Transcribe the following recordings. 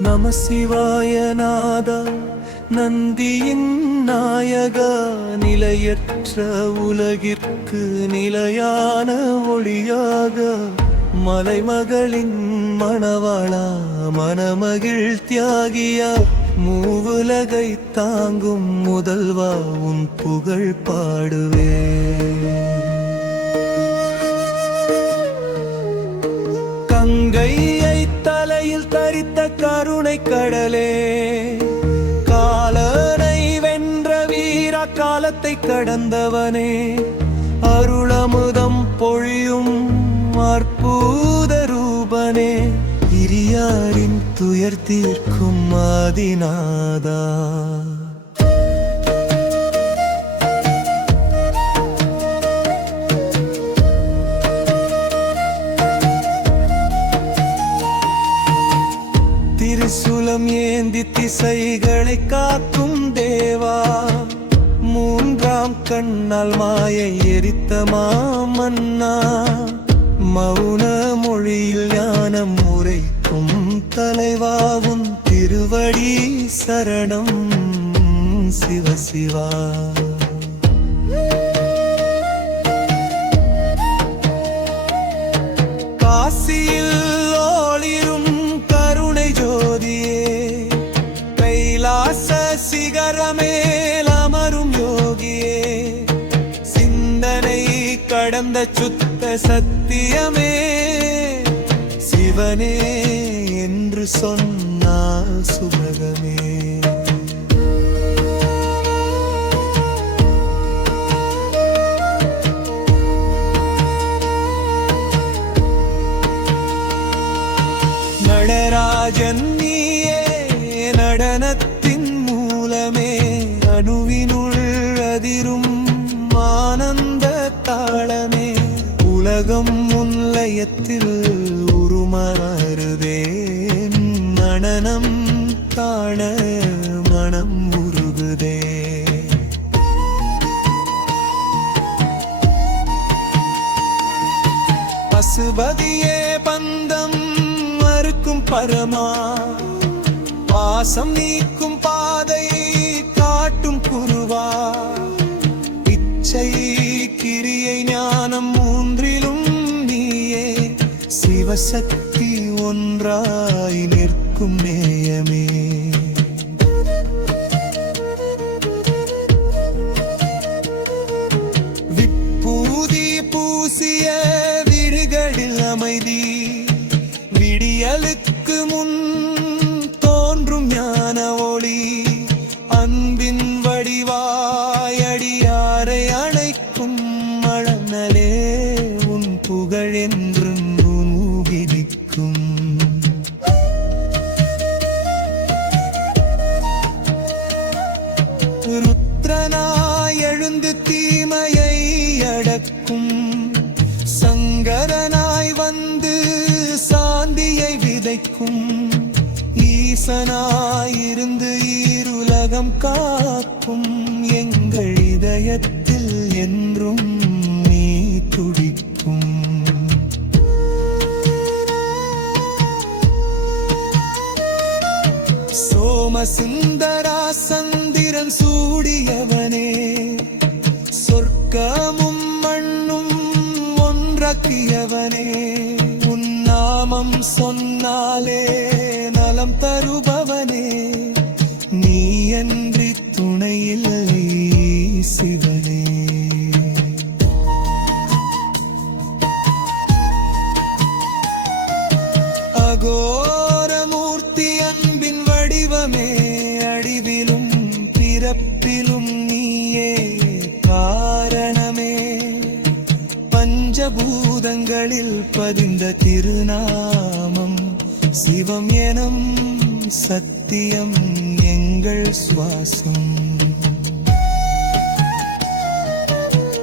நம சிவாய நாதா நந்தியின் நாயக நிலையற்ற உலகிற்கு நிலையான ஒளியாக மலைமகளின் மணவாளா மனமகிழ் தியாகியா மூவுலகை தாங்கும் முதல்வா உன் புகழ் பாடுவே. தலையில் தரித்த கருணை கடலே காலனை வென்ற வீர காலத்தை கடந்தவனே. அருளமுதம் பொழியும் அற்புத ரூபனே இரியாரின் துயர் தீர்க்கும் ஆதிநாதா. திரிசூலம் ஏந்தி திசைகளை காக்கும் தேவா. மூன்றாம் கண்ணால் மாயை எரித்த மாமன்னா. மௌன மொழியில் ஞானம் உரைக்கும் தலைவாவும் திருவடி சரணம். சிவசிவா கடந்த சுத்த சத்தியமே சிவனே என்று சொன்னால் சுபகமே நடராஜன் உலகம் முன்லயத்தில் உருமாறுதே மனநம் காண மனம் உருகுதே. பசுபதியே பந்தம் மறுக்கும் பரமா. பாசம் நீக்கும் பாதை சிவசக்தி ஒன்றாய் நிற்கும் நேயமே. ருத்ரனாய் எழுந்து தீமையை அடக்கும். சங்கரனாய் வந்து சாந்தியை விதைக்கும். ஈசனாயிருந்து ஈருலகம் காக்கும் எங்கள் இதயத்தில் என்றும் சோம சுந்தரா சந்திரன் சூடியவனே சொர்க்கமும் மண்ணும் ஒன்றாக்கியவனே உன் நாமம் சொன்னாலே நலம் தருபவனே பஞ்சபூதங்களில் பதிந்த திருநாமம் சிவம் எனும் சத்தியம் எங்கள் சுவாசம்.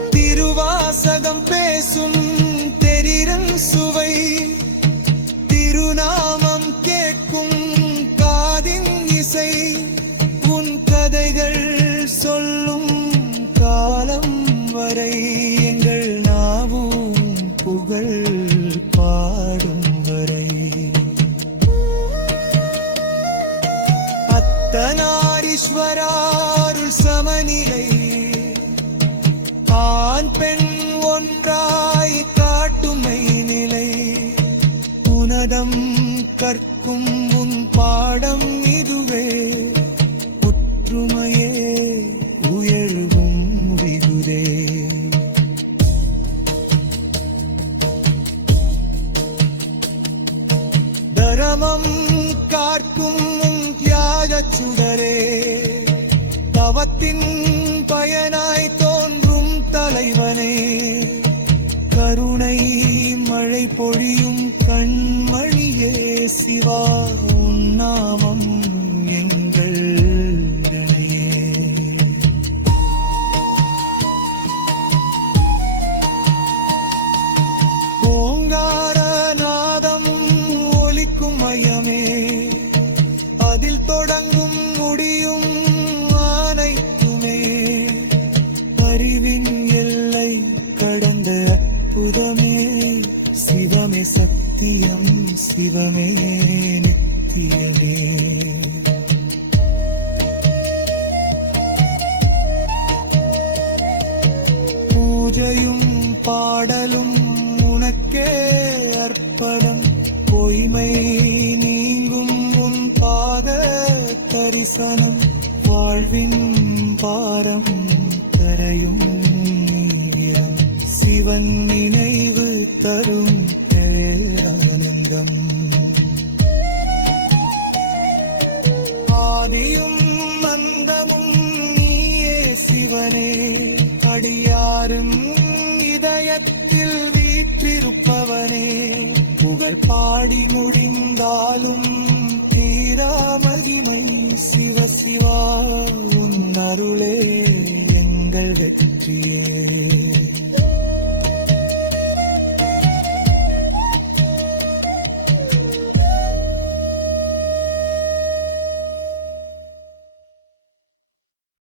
திருவாசகம் பேசும் தெரிரன் சுவை மனம் கற்கும் உன் பாடம் இதுவே. ஒற்றுமையே உயர்வும் விகுதே. தரமம் காக்கும் உன் தியாக சுடரே. தவத்தின் பயனாய் தோன்றும் தலைவனே. மழை பொழியும் கண்மணியே சிவா உன்னாமம் எங்கள் நாதம் ஒலிக்கும் மையமே அதில் தொடங்கும் முடியும் அனைத்துமே அறிவின் எல்லை கடந்த அற்புதமே. நித்தியம் சிவமே நித்தியமே பூஜையும் பாடலும் உனக்கே அர்ப்பணம் பொய்மை நீங்கும் உன் பாத தரிசனம் வாழ்வின் பாரம் கரையும் சிவன் நீ அடியாரும் இதயத்தில் வீற்றிருப்பவனே. புகழ் பாடி முடிந்தாலும் தீரா மகிமை சிவசிவா உன் அருளே எங்கள் வெற்றியே.